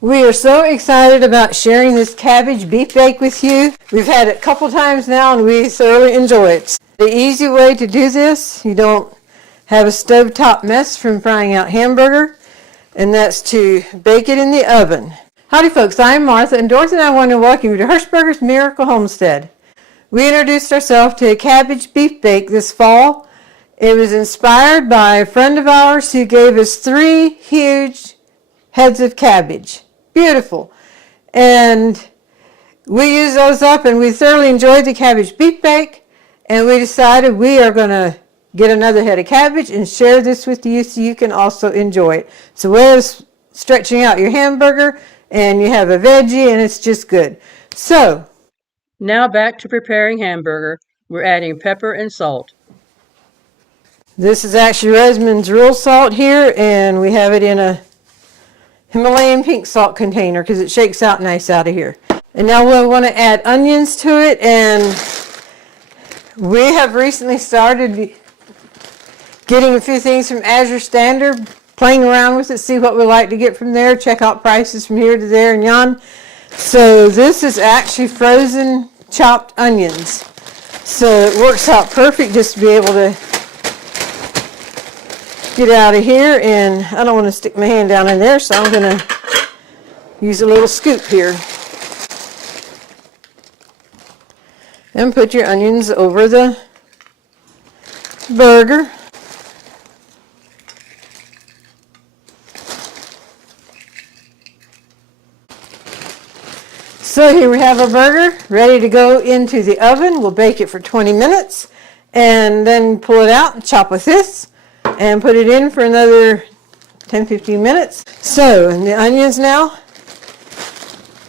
We are so excited about sharing this cabbage beef bake with you. We've had it a couple times now and we thoroughly enjoy it. The easy way to do this, you don't have a stovetop mess from frying out hamburger, and that's to bake it in the oven. Howdy folks, I'm Martha, and Dorothy and I want to welcome you to Hirschberger's Miracle Homestead. We introduced ourselves to a cabbage beef bake this fall. It was inspired by a friend of ours who gave us 3 huge heads of cabbage. Beautiful. And we used those up and we thoroughly enjoyed the cabbage beef bake, and we decided we are going to get another head of cabbage and share this with you so you can also enjoy it. So we're stretching out your hamburger and you have a veggie and it's just good. So now back to preparing hamburger. We're adding pepper and salt. This is actually Resmond's real salt here, and we have it in a Himalayan pink salt container because it shakes out nice out of here. And now we'll want to add onions to it, and we have recently started getting a few things from Azure Standard, playing around with it, see what we like to get from there, check out prices from here to there and yon. So this is actually frozen chopped onions. So it works out perfect just to be able to get out of here, and I don't want to stick my hand down in there, so I'm going to use a little scoop here. And put your onions over the burger. So here we have our burger ready to go into the oven. We'll bake it for 20 minutes and then pull it out and chop with this and put it in for another 10-15 minutes. So, and the onions now,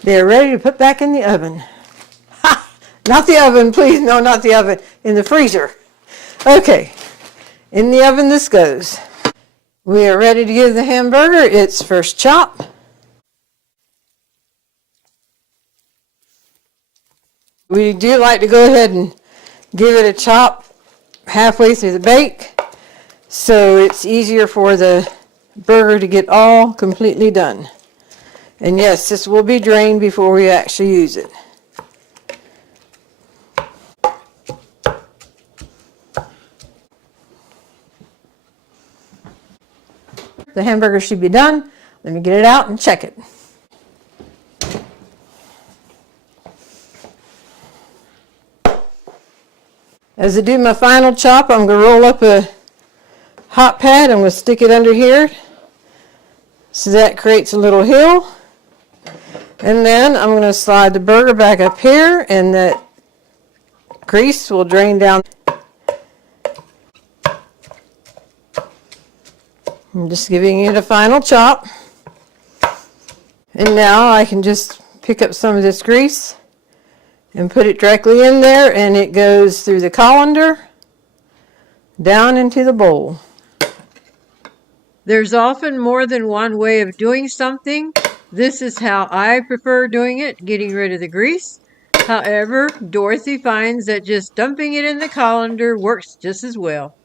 they're ready to put back in the oven. Ha! Not the oven, please. No, not the oven. In the freezer. Okay, in the oven this goes. We are ready to give the hamburger its first chop. We do like to go ahead and give it a chop halfway through the bake, so it's easier for the burger to get all completely done. And yes, this will be drained before we actually use it. The hamburger should be done. Let me get it out and check it. As I do my final chop, I'm going to roll up a hot pad. I'm going to stick it under here so that creates a little hill. And then I'm going to slide the burger back up here, and that grease will drain down. I'm just giving it a final chop. And now I can just pick up some of this grease and put it directly in there, and it goes through the colander down into the bowl. There's often more than one way of doing something. This is how I prefer doing it, getting rid of the grease. However, Dorothy finds that just dumping it in the colander works just as well.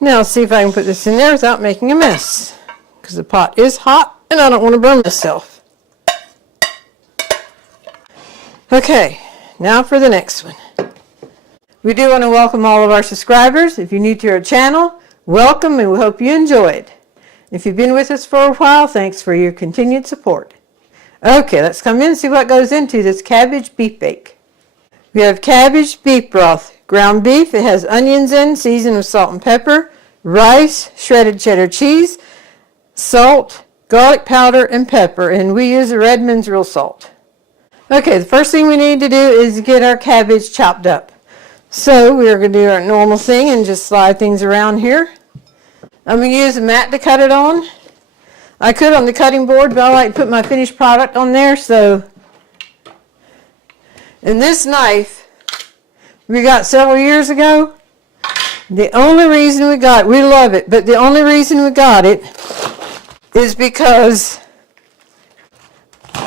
Now see if I can put this in there without making a mess, because the pot is hot and I don't want to burn myself. Okay, now for the next one. We do want to welcome all of our subscribers. If you're new to our channel, welcome, and we hope you enjoy it. If you've been with us for a while, thanks for your continued support. Okay, let's come in and see what goes into this cabbage beef bake. We have cabbage beef broth, ground beef. It has onions in, seasoned with salt and pepper, rice, shredded cheddar cheese, salt, garlic powder, and pepper, and we use the Redmond's real salt. Okay, the first thing we need to do is get our cabbage chopped up. So we are going to do our normal thing and just slide things around here. I'm going to use a mat to cut it on. I could on the cutting board, but I like to put my finished product on there. So, and this knife we got several years ago. The only reason we got it, we love it, but the only reason we got it is because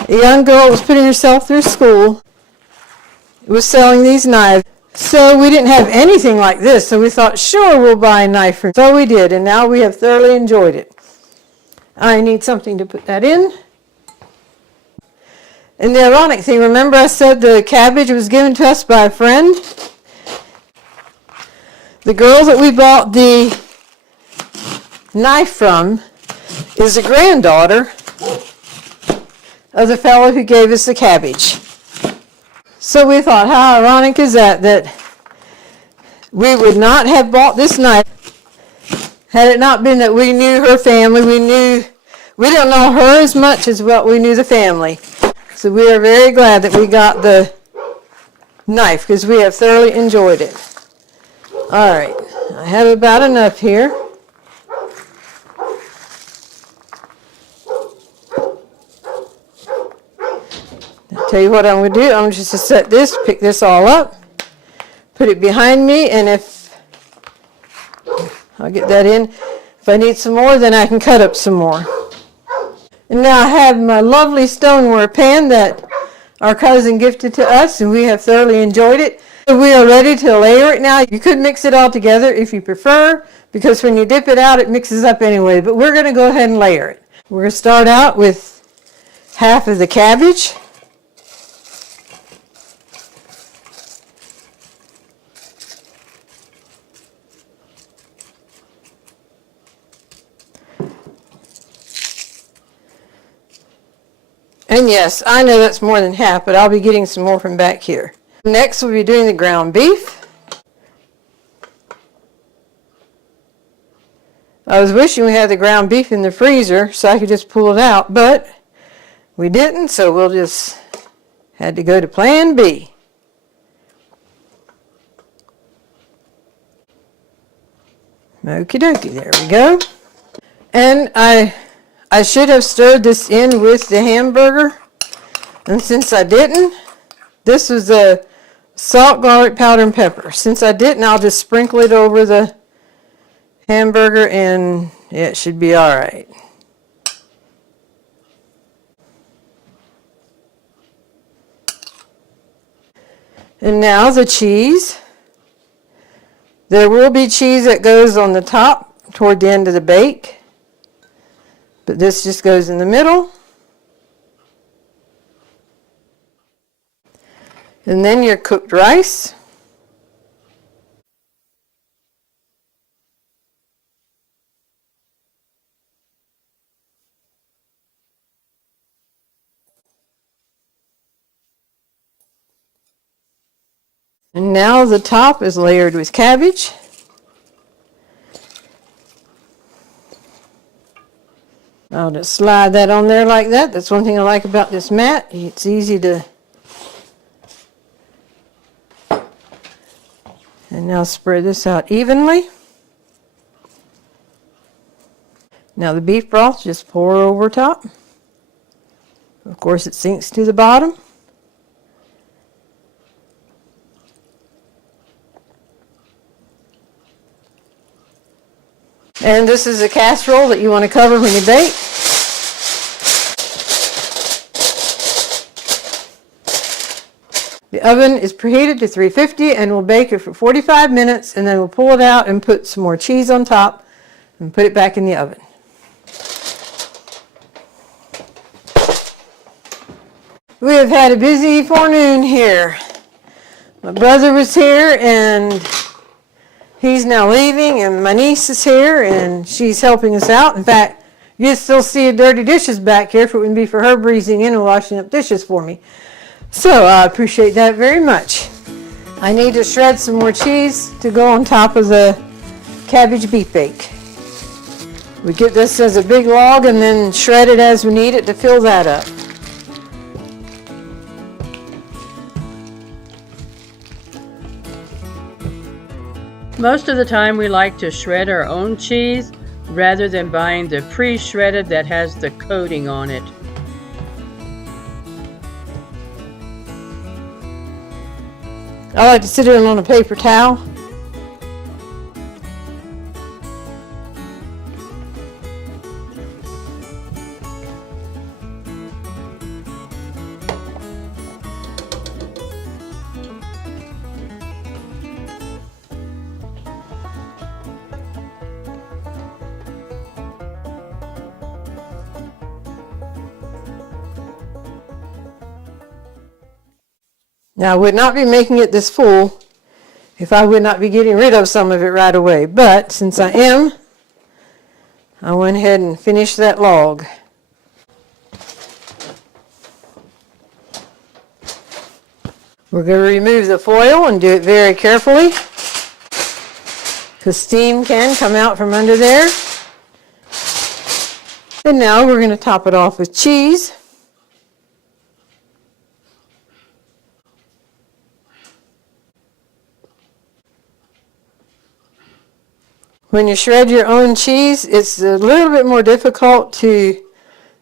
a young girl was putting herself through school, was selling these knives. So we didn't have anything like this, so we thought, sure, we'll buy a knife. So we did, and now we have thoroughly enjoyed it. I need something to put that in. And the ironic thing, remember I said the cabbage was given to us by a friend? The girl that we bought the knife from is the granddaughter of the fellow who gave us the cabbage. So we thought, how ironic is that we would not have bought this knife had it not been that we knew her family. We don't know her as much as what we knew the family. So we are very glad that we got the knife because we have thoroughly enjoyed it. All right, I have about enough here. I'll tell you what I'm going to do. I'm just to set this, pick this all up, put it behind me, and if I'll get that in. If I need some more, then I can cut up some more. And now I have my lovely stoneware pan that our cousin gifted to us, and we have thoroughly enjoyed it. So we are ready to layer it now. You could mix it all together if you prefer, because when you dip it out, it mixes up anyway. But we're going to go ahead and layer it. We're going to start out with half of the cabbage. And yes, I know that's more than half, but I'll be getting some more from back here. Next, we'll be doing the ground beef. I was wishing we had the ground beef in the freezer so I could just pull it out, but we didn't, so we'll just had to go to plan B. Okie dokie, there we go. And I should have stirred this in with the hamburger, and since I didn't, this was a salt, garlic powder, and pepper. Since I didn't, I'll just sprinkle it over the hamburger, and it should be all right. And now the cheese. There will be cheese that goes on the top toward the end of the bake. But this just goes in the middle. And then your cooked rice. And now the top is layered with cabbage. I'll just slide that on there like that. That's one thing I like about this mat. It's easy to... And now spread this out evenly. Now the beef broth, just pour over top. Of course it sinks to the bottom. And this is a casserole that you want to cover when you bake. The oven is preheated to 350 and we'll bake it for 45 minutes, and then we'll pull it out and put some more cheese on top and put it back in the oven. We have had a busy forenoon here. My brother was here and he's now leaving, and my niece is here, and she's helping us out. In fact, you still see dirty dishes back here if it wouldn't be for her breezing in and washing up dishes for me. So I appreciate that very much. I need to shred some more cheese to go on top of the cabbage beef bake. We get this as a big log and then shred it as we need it to fill that up. Most of the time we like to shred our own cheese rather than buying the pre-shredded that has the coating on it. I like to sit it on a paper towel. Now, I would not be making it this full if I would not be getting rid of some of it right away. But since I am, I went ahead and finished that log. We're going to remove the foil and do it very carefully, because steam can come out from under there. And now we're going to top it off with cheese. When you shred your own cheese, it's a little bit more difficult to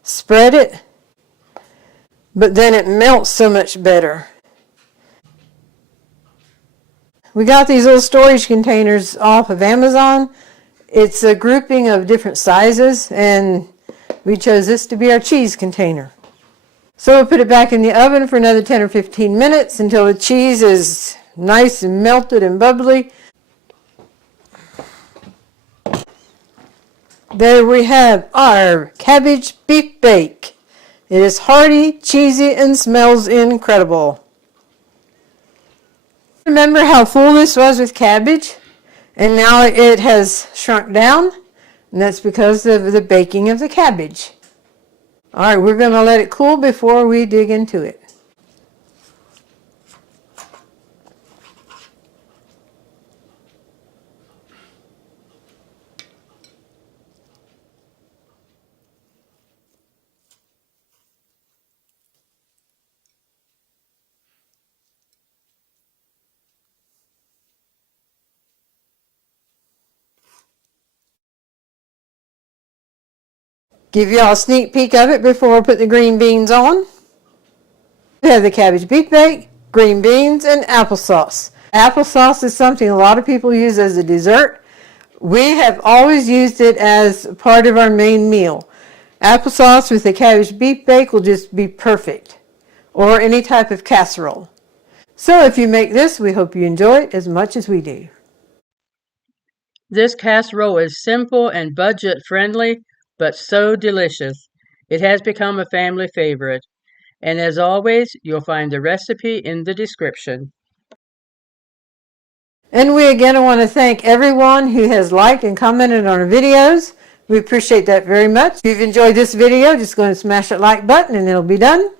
spread it, but then it melts so much better. We got these little storage containers off of Amazon. It's a grouping of different sizes, and we chose this to be our cheese container. So we'll put it back in the oven for another 10 or 15 minutes until the cheese is nice and melted and bubbly. There we have our cabbage beef bake. It is hearty, cheesy, and smells incredible. Remember how full this was with cabbage? And now it has shrunk down, and that's because of the baking of the cabbage. All right, we're going to let it cool before we dig into it. Give y'all a sneak peek of it before I put the green beans on. We have the cabbage beef bake, green beans, and applesauce. Applesauce is something a lot of people use as a dessert. We have always used it as part of our main meal. Applesauce with the cabbage beef bake will just be perfect, or any type of casserole. So if you make this, we hope you enjoy it as much as we do. This casserole is simple and budget friendly, but so delicious. It has become a family favorite. And as always, you'll find the recipe in the description. And we again want to thank everyone who has liked and commented on our videos. We appreciate that very much. If you've enjoyed this video, just go and smash that like button and it'll be done.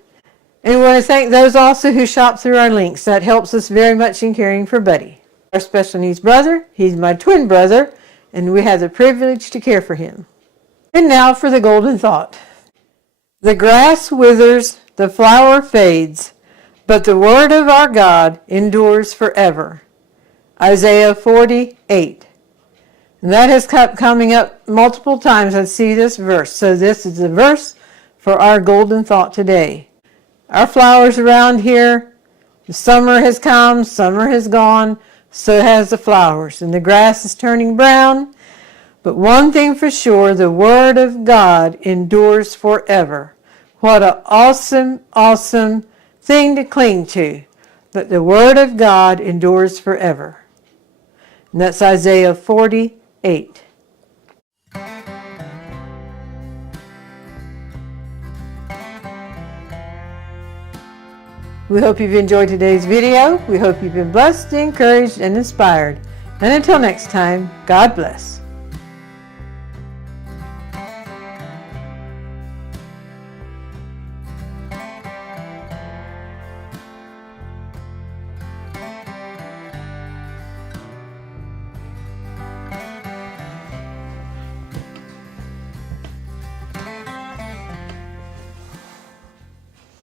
And we want to thank those also who shop through our links. That helps us very much in caring for Buddy, our special needs brother. He's my twin brother, and we have the privilege to care for him. And now for the golden thought. The grass withers, the flower fades, but the word of our God endures forever. Isaiah 48. And that has kept coming up multiple times. I see this verse. So this is the verse for our golden thought today. Our flowers around here, the summer has come, summer has gone, so has the flowers. And the grass is turning brown. But one thing for sure, the word of God endures forever. What an awesome, awesome thing to cling to. That the word of God endures forever. And that's Isaiah 48. We hope you've enjoyed today's video. We hope you've been blessed, encouraged, and inspired. And until next time, God bless.